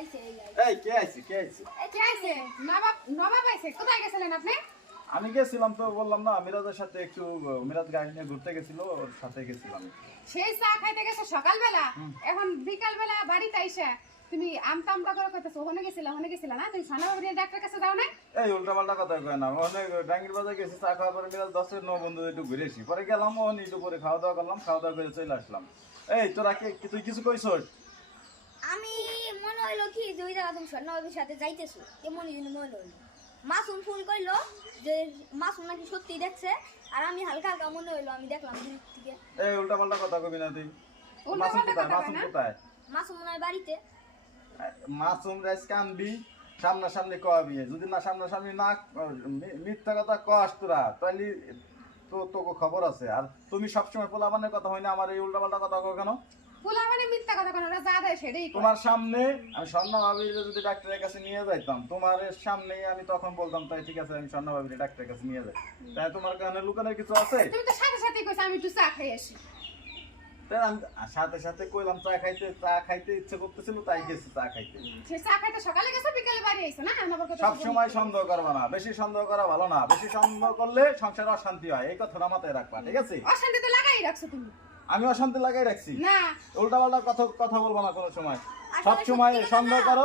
এই কে আইছে কে আইছে? নবাব আইছে। কোথায় গেছিলেন আপনি? আমি গেছিলাম তো, বললাম না মিরাজের সাথে একটু, মিরাজ গাড়ি নিয়ে ঘুরতে গেছিল, ওর সাথে গেছিলাম। সেই চা খাইতে গেছে সকালবেলা, এখন বিকালবেলা বাড়িতে আইসা তুমি আমতা আমতা করে কইতেছো ওখানে গেছিলা না? তুমি সানাবাড়ির ডাক্তার কাছে যাও না? এই উল্টা পাল্টা কথা কয় না, অনেক ডাঙ্গির বাজার গেছি, চা খাওয়ার পরে মিরাজ 10 9 বন্ধু একটু ঘুরে আসি, পরে গেলাম ওখানে একটু পরে খাওয়া দাওয়া করলাম, খাওয়া দাওয়া করে চলে আসলাম। এই তোরা তুই কিছু কইছস? আমি মনে হইলো কি যে ওই জায়গা তুমি স্বর্ণবাবুর সাথে যাইতেছো, এমন মনে হইলো। মাসুম ফোন করলো যে মাসুম নাকি সত্যি দেখছে, আর আমি হালকা হালকা মনে হইলো আমি দেখলাম দূর থেকে। এই উল্টা পাল্টা কথা কবি না তুই। মাসুম কোথায়? মাসুম কোথায়? মাসুম মনে হয় বাড়িতে। মাসুম রাইস কানবি, সামনাসামনি কবি, যদি না সামনাসামনি না মিথ্যা কথা কস তোরা, তাহলে তো তোকে খবর আছে। আর তুমি সবসময় পোলাবানের কথা হয় না, আমার এই উল্টা পাল্টা কথা কও কেন? পোলা মানে মিথ্যা কথা কেন? ওরা যা দেয় সেটাই কয়। তোমার সামনে আমি স্বর্ণা ভাবির যদি ডাক্তারের কাছে নিয়ে যাইতাম, তোমার সামনে আমি তখন বলতাম তাই ঠিক আছে আমি স্বর্ণা ভাবির ডাক্তারের কাছে নিয়ে যাই, তাই তোমার কারণে লুকানোর কিছু আছে? তুমি তো সাথে সাথে কইছো আমি একটু চা খাই আসি। তাই আমি সাথে সাথে কইলাম চা খাইতে ইচ্ছে করতেছিল, তাই গেছি চা খাইতে। সে চা খাইতে সকালে গেছে, বিকালে বাড়ি আইছো না? আমার কথা সব সময় সন্দেহ করবা না, বেশি সন্দেহ করা ভালো না, বেশি সন্দেহ করলে সংসারে অশান্তি হয়, এই কথাটা মাথায় রাখবা, ঠিক আছে? অশান্তি তো লাগাই রাখছো তুমি। আমি অশান্তি লাগাই রাখছি? না, উল্টা পাল্টা কথা বলবা না কোনো সময়, আসলে সব সময় সত্যি কথা সন্দেহ না। করো।